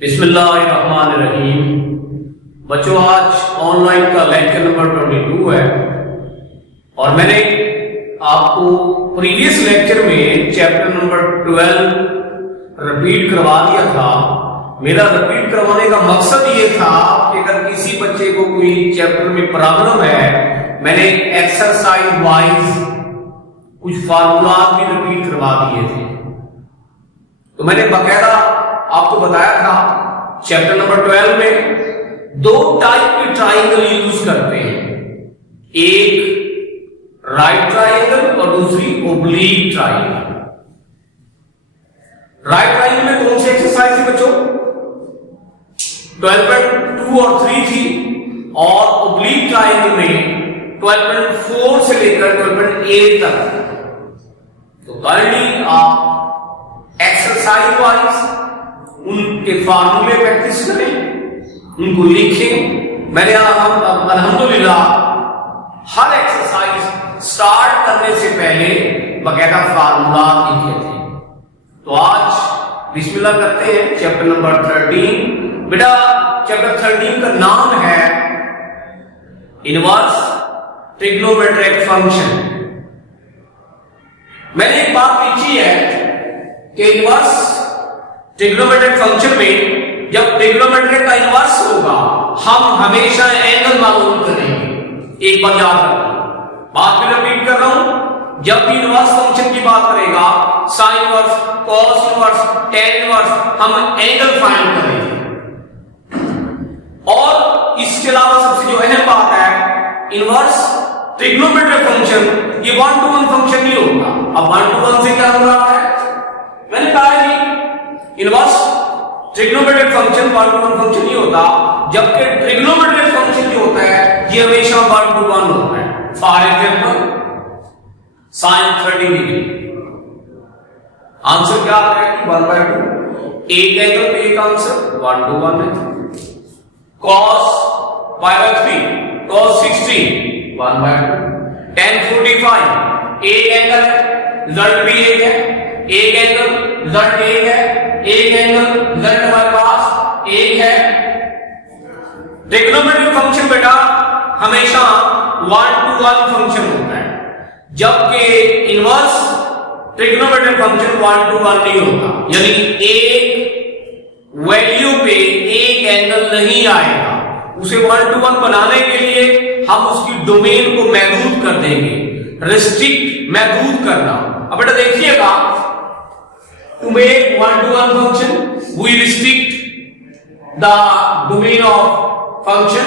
बिस्मिल्लाहिर्रहमानिर्रहीम। बच्चों, आज ऑनलाइन का लेक्चर नंबर 22 है और मैंने आपको प्रीवियस लेक्चर में चैप्टर नंबर 12 रिपीट करवा दिया था। मेरा रिपीट करवाने का मकसद ये था कि अगर किसी बच्चे को कोई चैप्टर में प्रॉब्लम है, मैंने एक्सरसाइज वाइज कुछ फार्मूलाज भी रिपीट करवा दिए थे। तो मैंने बकायदा आपको बताया था चैप्टर नंबर 12 में दो टाइप के ट्राइंगल यूज करते हैं, एक राइट ट्राइंगल और दूसरी ओब्लीक ट्राइंगल। राइट ट्राइंगल में कौन सी एक्सरसाइज थी बच्चों? 12.2 और 3 थी, और ओब्लीक ट्राइंगल में 12.4 से लेकर 12.8 तक। तो काइंडली आप एक्सरसाइज वाइज उनके फार्मूले प्रैक्टिस करें, उनको लिखें। मैंने अल्हम्दुलिल्लाह हर एक्सरसाइज स्टार्ट करने से पहले बकायदा फार्मूला लिखे थे। तो आज बिस्मिल्लाह करते हैं चैप्टर नंबर 13। बेटा, चैप्टर 13 का नाम है इनवर्स ट्रिग्नोमेट्रिक फंक्शन। मैंने एक बात लिखी है कि इनवर्स ट्रिग्नोमेट्रिक फंक्शन में जब ट्रिग्नोमेट्रिक का इनवर्स होगा, हम हमेशा एंगल मालूम करेंगे। एक बार याद रखिए, बात भी रिपीट कर रहा हूं, जब भी इनवर्स फंक्शन की बात करेगा, sine inverse, cos inverse, tan inverse, हम एंगल फाइंड करेंगे। और इसके अलावा सबसे जो अहम बात है, इनवर्स ट्रिग्नोमेट्रिक फंक्शन ये 1 to 1 फंक्शन नहीं होगा। अब 1 to 1 से क्या हो रहा है? मैंने कहा जी inverse trigonometric function 1 to 1 function नहीं होता, जबकि ट्रिग्नोमेट्रिक फंक्शन जो होता है ये हमेशा 1 to 1 होता है। For example sine 30 degree, answer क्या आ रहा है? 1/2। एक एंगल पे एक आंसर 1 to 1 है। Cos π/3, cos 60 1/2। tan 45 एक एंगल है, रिजल्ट भी एक है। एक एंगल रिजल्ट एक है, एक एंगल रिजल्ट हमारे पास एक है। ट्रिग्नोमेट्रिक फंक्शन बेटा हमेशा 1 to 1 फंक्शन होता है, जबकि इनवर्स ट्रिग्नोमेट्रिक फंक्शन 1 to 1 नहीं होता। यानी एक वैल्यू पे एक एंगल नहीं आएगा। उसे 1 to 1 बनाने के लिए हम उसकी डोमेन को महदूद कर देंगे, रिस्ट्रिक्ट महदूद करना। अब बेटा देखिएगा, to make 1 to 1 function we restrict the domain of function।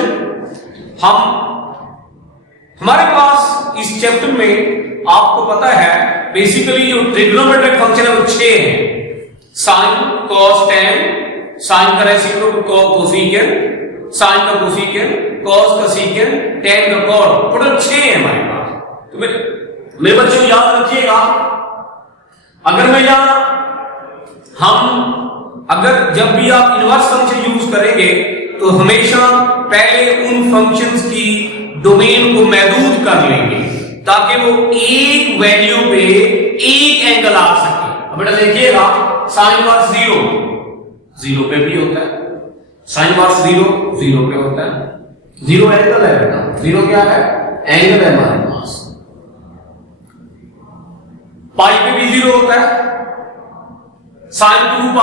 हमारे पास इस चैप्टर में आपको पता है बेसिकली जो ट्रिग्नोमेट्रिक फंक्शन है वो 6 है। साइन, कॉस, टेन, साइन का रेसिप्रोकल कोसेकेंट, साइन का कोसेकेंट, कॉस का सीकेंट, टेन का कॉट, टोटल 6 है हमारे पास। तो मेरे बच्चों याद रखिएगा, अगर जब भी आप इनवर्स फंक्शन यूज करेंगे तो हमेशा पहले उन फंक्शंस की डोमेन को महदूद कर लेंगे ताकि वो एक वैल्यू पे एक एंगल आ सके। अब बेटा देखिएगा, साइन इनवर्स 0 पे भी होता है, साइन इनवर्स 0 पे होता है। 0 एंगल है बेटा, 0 क्या है? एंगल है हमारे पास। पाई पे भी 0 होता है, साइन 2π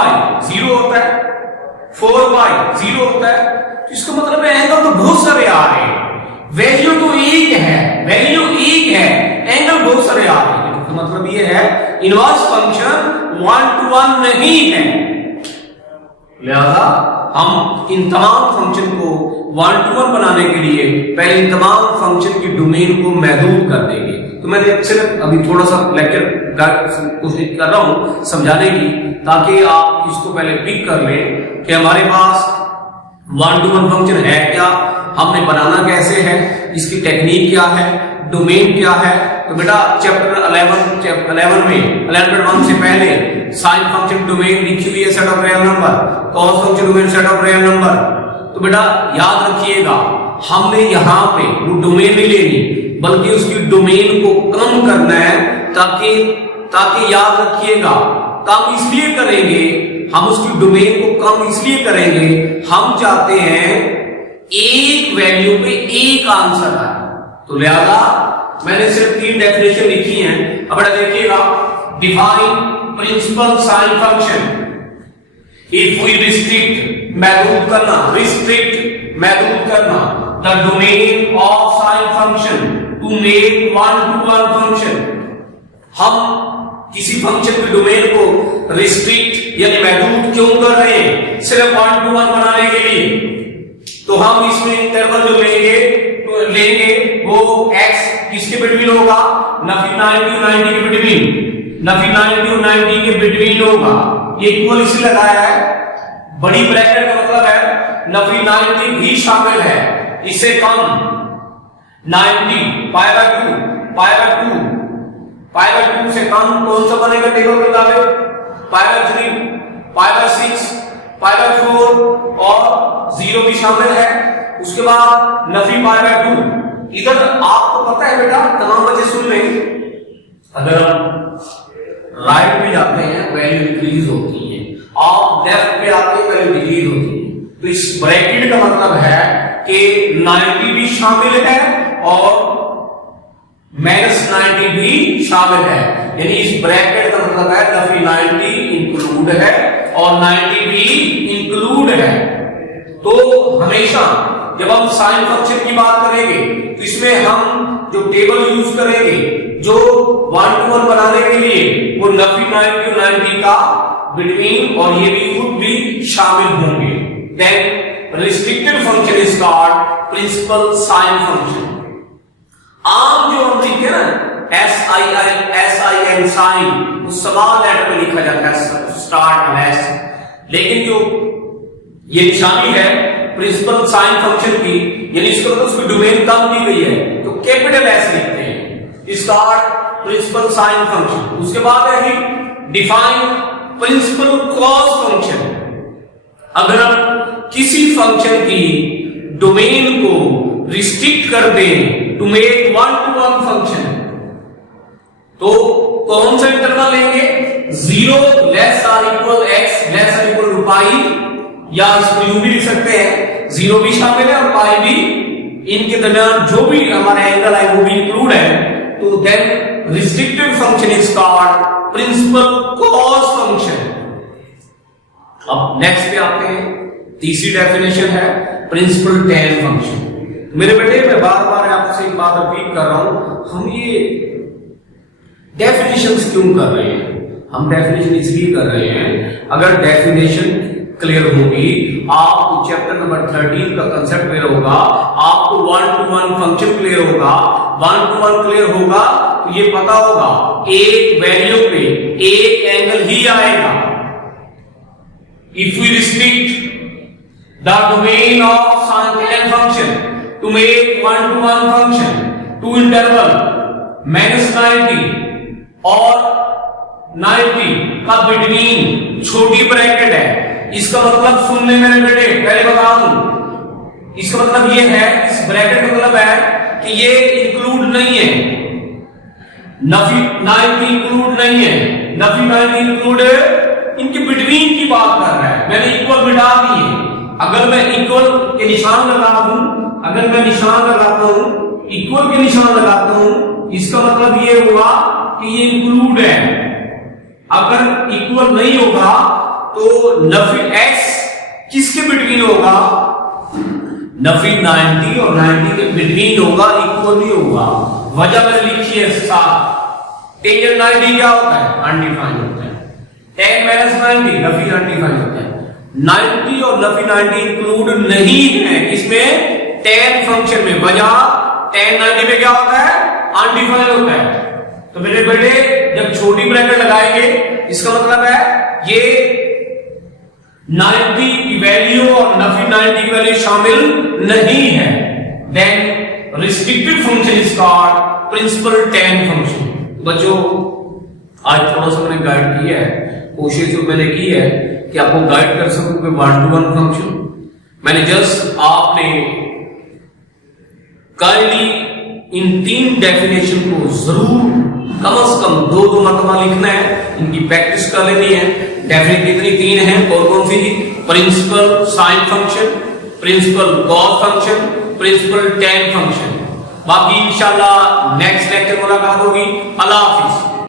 0 होता है, 4π 0 होता है। तो इसका मतलब है एंगल तो बहुत सारे आ रहे हैं, वैल्यू तो एक है, एंगल बहुत सारे आ रहे हैं। तो मतलब ये है इनवर्स फंक्शन 1 to 1 नहीं है, लिहाजा हम इन तमाम फंक्शन को 1 to 1 बनाने के लिए पहले इन तमाम फंक्शन की डोमेन को महदूद कर देंगे। तो मैंने सिर्फ अभी थोड़ा सा लेक्चर कोशिश कर रहा हूं समझाने की, ताकि आप इसको पहले पिक कर लें कि हमारे पास 1 to 1 फंक्शन है क्या, हमने बनाना कैसे है, इसकी टेक्निक क्या है, डोमेन क्या है। तो बेटा चैप्टर 11 में 11.1 से पहले साइन फंक्शन डोमेन लिखी हुई है, set of real number, cos function domain set of real number. तो बेटा याद रखिएगा, हमने यहां पे वो डोमेन नहीं लेनी बल्कि उसकी डोमेन को कम करना है, ताकि याद रखिएगा कम इसलिए करेंगे, हम उसकी डोमेन को कम इसलिए करेंगे, हम चाहते हैं एक वैल्यू पे एक आंसर आए। तो लिहाजा मैंने सिर्फ 3 डेफिनेशन लिखी हैं। अब देखिएगा, define principal sine function. If we restrict, महदूद करना, रिस्ट्रिक्ट महदूद करना, the domain of sine function to make 1-to-1 function. हम किसी फंक्शन की डोमेन को रिस्ट्रिक्ट यानी महदूद क्यों कर रहे हैं? सिर्फ 1-to-1 बनाने के लिए। तो हम इसमें इंटरवल जो लेंगे वो x किसके बिटवीन होगा? नफी 90 और 90 के बिटवीन, नफी 90 और 90 के बिटवीन होगा। ये इक्वल इसलिए लगाया है, बड़ी ब्रैकेट का मतलब है नफी 90 भी शामिल है, इससे कम 90 π/2, π/2, π/2 से कम कौन सा बनेगा टेबल के मुताबिक? π/3, π/6, π/4 और 0 भी शामिल है। उसके बाद नफी π/2। इधर आपको पता है बेटा, तमाम बच्चे सुन लें, अगर हम राइट में जाते हैं वैल्यू इंक्रीज होती है, आप लेफ्ट पे आते हैं वैल्यू डिक्रीज होती है। तो इस ब्रैकेट का मतलब है कि 90 भी शामिल है और -90 भी शामिल है, यानी इस ब्रैकेट का मतलब है नफी 90 इंक्लूड है और 90 भी इंक्लूड है। तो हमेशा जब हम साइन फंक्शन की बात करेंगे तो इसमें हम जो टेबल यूज करेंगे जो 1-to-1 बनाने के लिए, वो नफी 90 और 90 का बिटवीन और ये भी खुद भी शामिल होंगे। Then restricted function is called principal sine function. आम जो हम लिखते हैं ना SIN साइन, वो स्मॉल लेटर में लिखा जाता है, स्टार्ट में S, लेकिन जो ये निशानी है प्रिंसिपल साइन फंक्शन की, यानी इसका मतलब उसकी डोमेन कम दी गई है तो कैपिटल S लिखते हैं, स्टार्ट प्रिंसिपल साइन फंक्शन। उसके बाद है कि डिफाइन प्रिंसिपल कॉस फंक्शन। अगर हम किसी फंक्शन की डोमेन को रिस्ट्रिक्ट कर दें टू मेक 1-to-1 फंक्शन, तो कौन सा इंटरवल लेंगे? 0 ≤ x ≤ पाई, या इसको यूं भी लिख सकते हैं 0 भी शामिल है और पाई भी, इनके दरमियान जो भी हमारा एंगल है वो भी इंक्लूड है। तो then restricted function is called principal cos function. अब नेक्स्ट पे आते हैं, तीसरी डेफिनेशन है प्रिंसिपल tan फंक्शन। मेरे बेटे, मैं बार बार आपसे एक बात रिपीट कर रहा हूं, हम ये डेफिनेशंस क्यों कर रहे हैं? हम डेफिनेशन इसलिए कर रहे हैं, अगर डेफिनेशन क्लियर होगी, आपको चैप्टर नंबर 13 का कंसेप्ट क्लियर होगा, आपको 1-to-1 फंक्शन क्लियर होगा, 1-to-1 क्लियर होगा तो ये पता होगा एक वैल्यू पे एक एंगल ही आएगा। If we restrict the domain of sine function to make 1-to-1 function to interval -90 और 90 का बिटवीन छोटी ब्रैकेट है, इसका मतलब सुनने मेरे बेटे पहले बता दूं, इसका मतलब ये है, इस ब्रैकेट का मतलब है कि ये इंक्लूड नहीं है, नफी 90 इंक्लूड नहीं है, नफी 90 इंक्लूड इनके बिटवीन की बात कर रहा है। मैंने इक्वल मिटा दिए, अगर मैं इक्वल के निशान लगा दूं, अगर मैं निशान लगाता हूं, इक्वल के निशान लगाता हूं, इसका मतलब ये होगा कि ये इंक्लूड है। अगर इक्वल नहीं होगा तो नफी x किसके बिटवीन होगा? नफी 90 और 90 के बिटवीन होगा, इक्वल नहीं होगा। वजह मैंने लिखी है साथ। टेंजेंट 90 क्या होता है? अनडिफाइंड होता है। tan -90 नफी अनडिफाइंड होता है। 90 और नफी 90 इंक्लूड नहीं है इसमें tan फंक्शन में। वजह tan 90 में क्या होता है? अनडिफाइंड होता है। तो मेरे बेटे, जब छोटी ब्रैकेट लगाएंगे इसका मतलब है ये 90 की वैल्यू और नफी 90 की वैल्यू शामिल नहीं है। Then restricted function is called principal tan function. बच्चों, आज थोड़ा सा मैंने गाइड किया है, कोशिश जो मैंने की है कि आपको गाइड कर सकूं कि 1-to-1 फंक्शन। मैंने जस्ट आपने काइंडली इन 3 डेफिनेशन को जरूर कम से कम दो मरतबा लिखना है, इनकी प्रैक्टिस कर लेनी है। डेफिनेटली इतनी तीन है, और कौन सी थी? Principal sine function, principal cos function, principal tan function. बाकी इंशाल्लाह नेक्स्ट लेक्चर मुलाकात होगी। अल्लाह हाफिज।